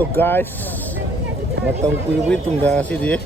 Hello guys, matang kuwi tungda sidi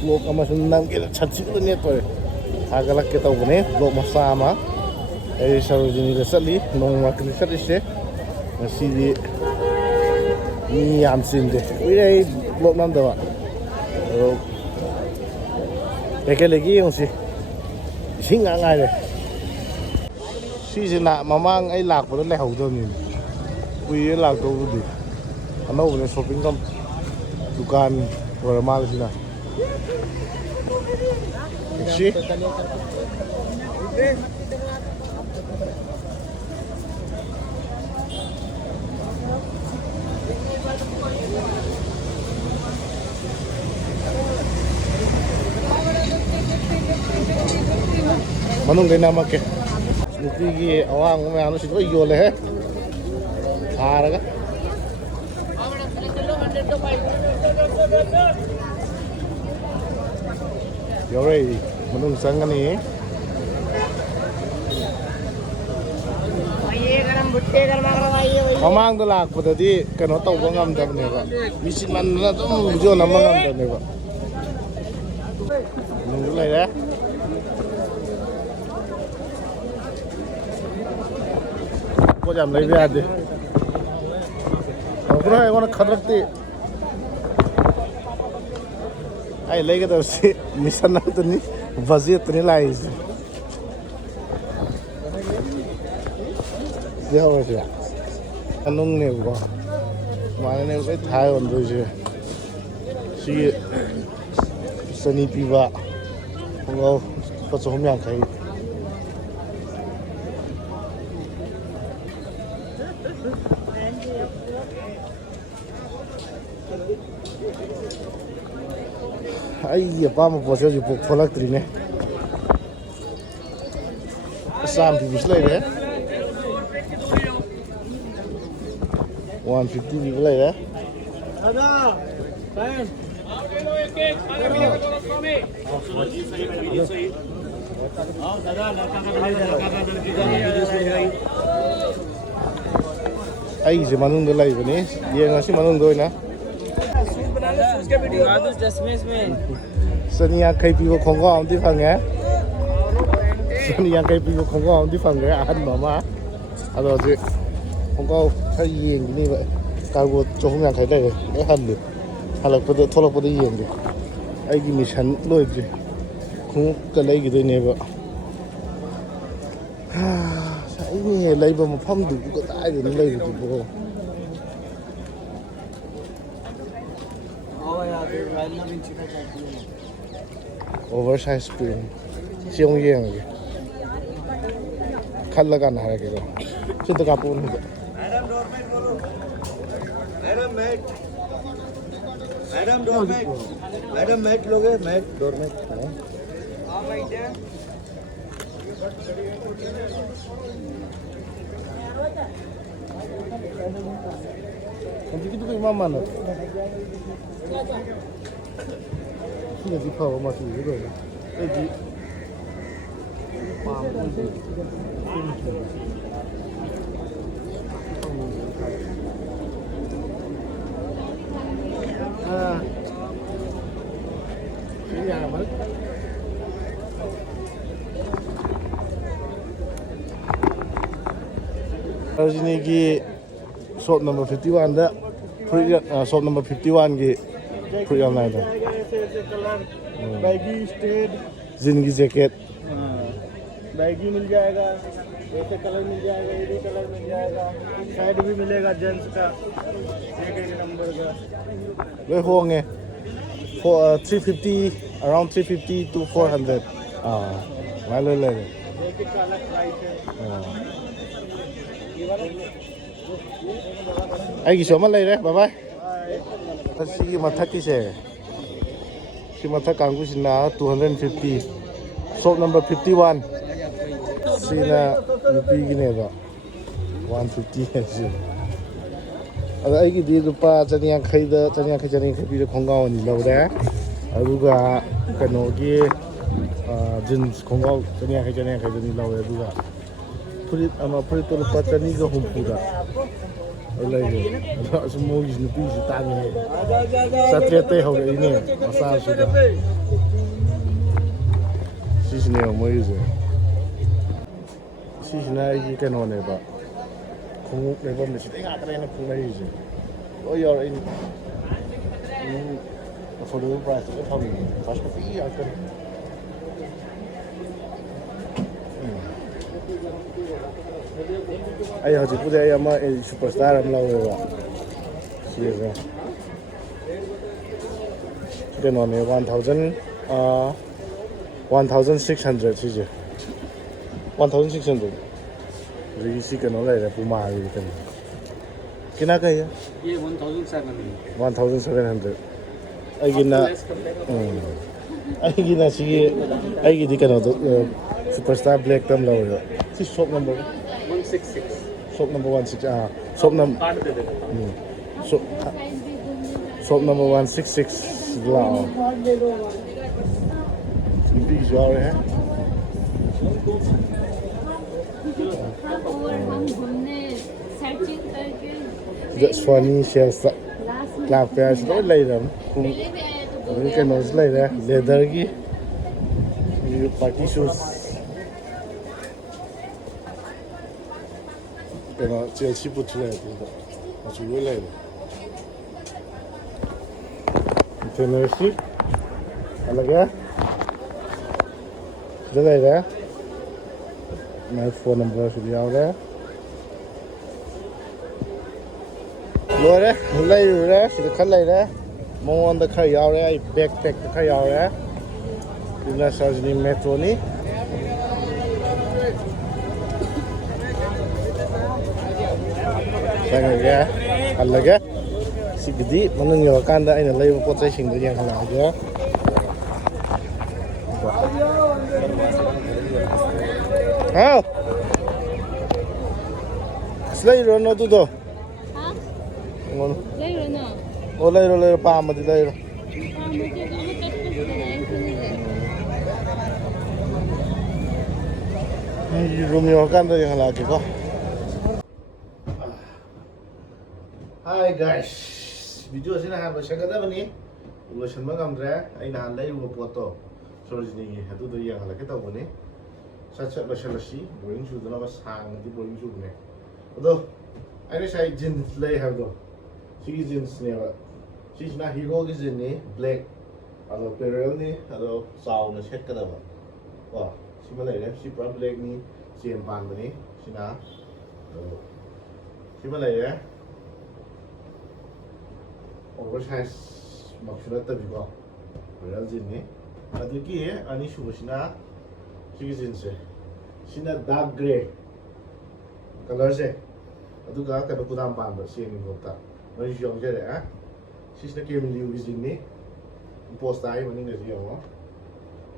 vlog amasung nam kita chachik ne to agalak kita ubne vlog masama ai Sarojini gasali nong market sali se sidi ni am sinde wi ai vlog nam dawa ekelegi yongsi singa ngai le sisina mamang ai lak pa le hau do ni wi lak do bu ano udah shopping kan dukan normal sih nah sih manung gay nama ke niti awang may ano sih tuh yole he haraga Yore, menung sangan ni. Mamang tu lah, pada di kena tahu bangam dah ni pak. Misi mana tu muncul nama bangam dah ni pak. Menung lagi dah. Kau jam lagi ada. Aku nak orang khadrak ti. Ai lagi tu si misalnya tu ni wajib tu ni lagi. Dia apa sih? Anung ni bukan. Mana ni bukan Thai orang tu sih. Si seni piba. Kalau pasal yang kaya. Ai apa mau pasal je polak tri ne. Sam pibis lagi ya. 150 pibis lagi ya. Ada. Baik. Ai je manung dolai bani. Dia ngasih manung doi na. Seni yang kaya piwo kongko am di fang ya. Seni yang kaya piwo kongko am di fang ya. Ahan mama. Ada je kongko kaya yeng ni ba. Kalau jauh yang kaya dah. Ahan le. Halak pada tolak pada yeng le. Aigi mission loh je. Kong kelai gitu ni ba. Ini lagi ba mafam du ko tai de lagi du bo. Oversize spring, siung yang lagi. Kalau kan hari kita, sudah kapun. Madam doormat bolo. Madam mat. Madam doormat. Madam mat loge mat doormat. हाँ भाई क्या? Nanti kita ke mana? Ini di bawah masih itu kan? Di ini yang mana? Sarojini ki shop number 51 dah, shop number 51 ki program lain dah. Baggy स्टेड जिंदगी jacket baggy मिल जाएगा ऐसे colour मिल जाएगा ये कलर मिल जाएगा साइड भी मिलेगा जेंट्स का एक नंबर का वे होंगे 350 around 350 to 400 मालूम ले जैकेट का अलग प्राइस है ai ki soma lai re bye bye si mathak ki se si mathak kang ku sina 250 shop number 51 sina rupi ki ne ba 150 hai si ada ai ki di rupa chaniya khai pi de khonggaw ni lo de aduga kano ki jeans khonggaw chaniya khai ni lo de aduga furit ama furit to rupa chani ga humpu da Oleh semua is lebih setangnya. Satria teh hari ini masa sudah. Sini mau is. Sini lagi kan orang apa? Kung apa mesti tengah keren kung is. Oh ya ini. Affordable price itu kami fast kopi akan. Ay hojik puja ay ama superstar am lau ba. Siya. Then on 1600 siya. 1600. Risi kan oleh dah puma ini kan. Kena kaya? ये 1700 1700. Ay gina. Ay gina sige. Ay gidi kan to superstar black tam lau ba. Si shop number 166 shop number 16 shop number card दे देगा shop number 166 lao भी जा रहे हैं और हम घूमने searching करके that's funny shells clap पे तो ले रहा हूँ पहले भी आया तो उनके नोज ले रहा है लेदर की ये party shoes 그나 제일 시부트래 그거 아주 원래 테너시 알아가 저래래 my phone number should be out there lo래 몰라요래 시도 칼라이래 몽원도 칼 야오래 백팩도 칼 야오래 이나 사진이 메트로니 Sangat alaga si gede menunggu kanda ini lagi potong singgung yang alaga. Hah? Selai rono tu tu. हाँ Ngono. ले लो ना Oh lay paham mati lay. हाँ मुझे तो मैं cut कर देना है Ini rumio kanda yang alaga kok. Hi guys, video sini hamba syakada bani. Ulashan magamre, aina halai uga poto. Sarojini hatu tu yang halak kita bani. Sacha lasalashi, boring shoe dona bas hang di boring shoe bani. Ado, aina say jeans lay have do. Sigi jeans ne ba. Sigi na hero ki jeans ne black. Ado perel ni, ado saw na set kada ba. Wah, si malay ne, si pra black ni si empan bani. Sina. Si malay ne. Oversize maksudnya tapi kok beral jenis, ada ki ani subusina, sih jenis, sina dark grey, color se, adu ka kada kudam panda sih ini kota, masih jauh je deh, sisna kami liu jenis, post aja mana nggak sih ya,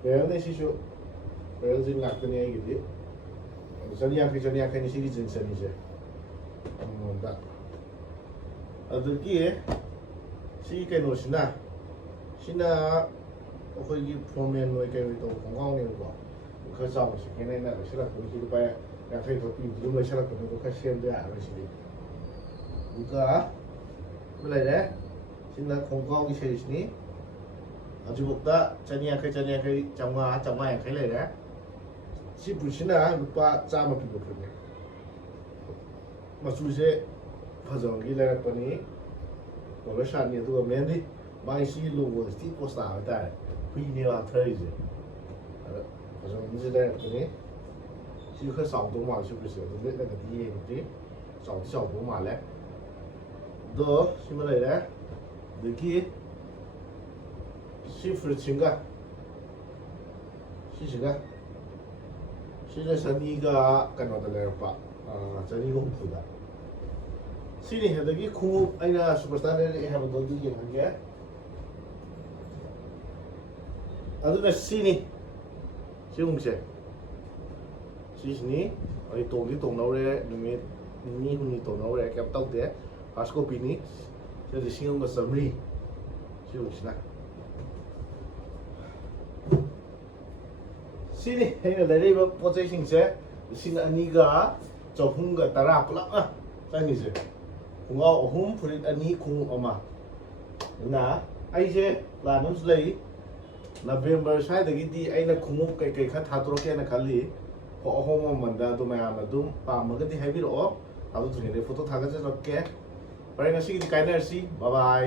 beral ni sih so, beral jenis nak ni aja gitu, jadi yang ni sih jenis ni je, tak, adu ki si cái nồi xin na tôi cái formen nuôi cái đồ con ngon này quá khơi sau cái này là sẽ là cái gì vậy là phải có pin lúc này sẽ là cái cái xem đấy à rồi xin đi cả cái này đấy xin là con ngon cái gì này aja bukta chania cái trong ngày cái này đấy si bữa xin là lupa sama pin bukta này mà chú sẽ phải dùng cái này cái này Kalau saat ni tu kami ni, masih logo mesti posta ada. Kui ni lah terus je. Pasal ni je ni, si kau sahur tu malu sih bersih. Tu ni nak dia ni, sahur tu malu. Do, si mana le? Deki, si frichinga, si singa, si je seni ga kan ada le apa, seni gom tu dah. Sini ada lagi khung aina superstar ni have dua tu yang hanya. Ada sini, siung se. Sini, ada tong nau le, ni huni tong nau le, kap tau deh. Pasko pini, jadi siung ke samri, siung sini. Sini, aina dari posisi se, sini ani ga, jauh ga tarap lah, tadi se. ꯈꯣꯡꯒ꯭ꯔꯥꯎ ꯑꯍꯨꯝ ꯐꯨꯔꯤꯠ ꯑꯅꯤ ꯈꯣꯡꯎꯞ ꯑꯃ ꯑꯗꯨꯅ ꯑꯩꯁꯦ plan ꯑꯃꯁꯨ ꯂꯩ ꯅꯕꯦꯝꯕꯔ ꯁ꯭ꯋꯥꯏꯗꯒꯤꯗꯤ ꯑꯩꯅ ꯈꯣꯡꯎꯞ ꯀꯩꯀꯩ ꯈꯔ ꯊꯥꯗꯣꯔꯛꯀꯦꯅ ꯈꯜꯂꯤ ꯑꯍꯣꯡꯕ ꯃꯃꯟꯗ ꯑꯗꯨ ꯃꯌꯥꯝꯅ ꯑꯗꯨꯝ ꯄꯥꯝꯃꯒꯗꯤ ꯍꯥꯏꯕꯤꯔꯛꯑꯣ ꯑꯗꯨ ꯊꯨꯡꯉꯩ ꯐꯣꯇꯣ ꯊꯥꯒꯠꯆꯔꯛꯀꯦ ꯐꯔꯦ ꯉꯁꯤꯒꯤꯗꯤ ꯀꯥꯏꯅꯔꯁꯤ ꯕꯥꯏ ꯕꯥꯏ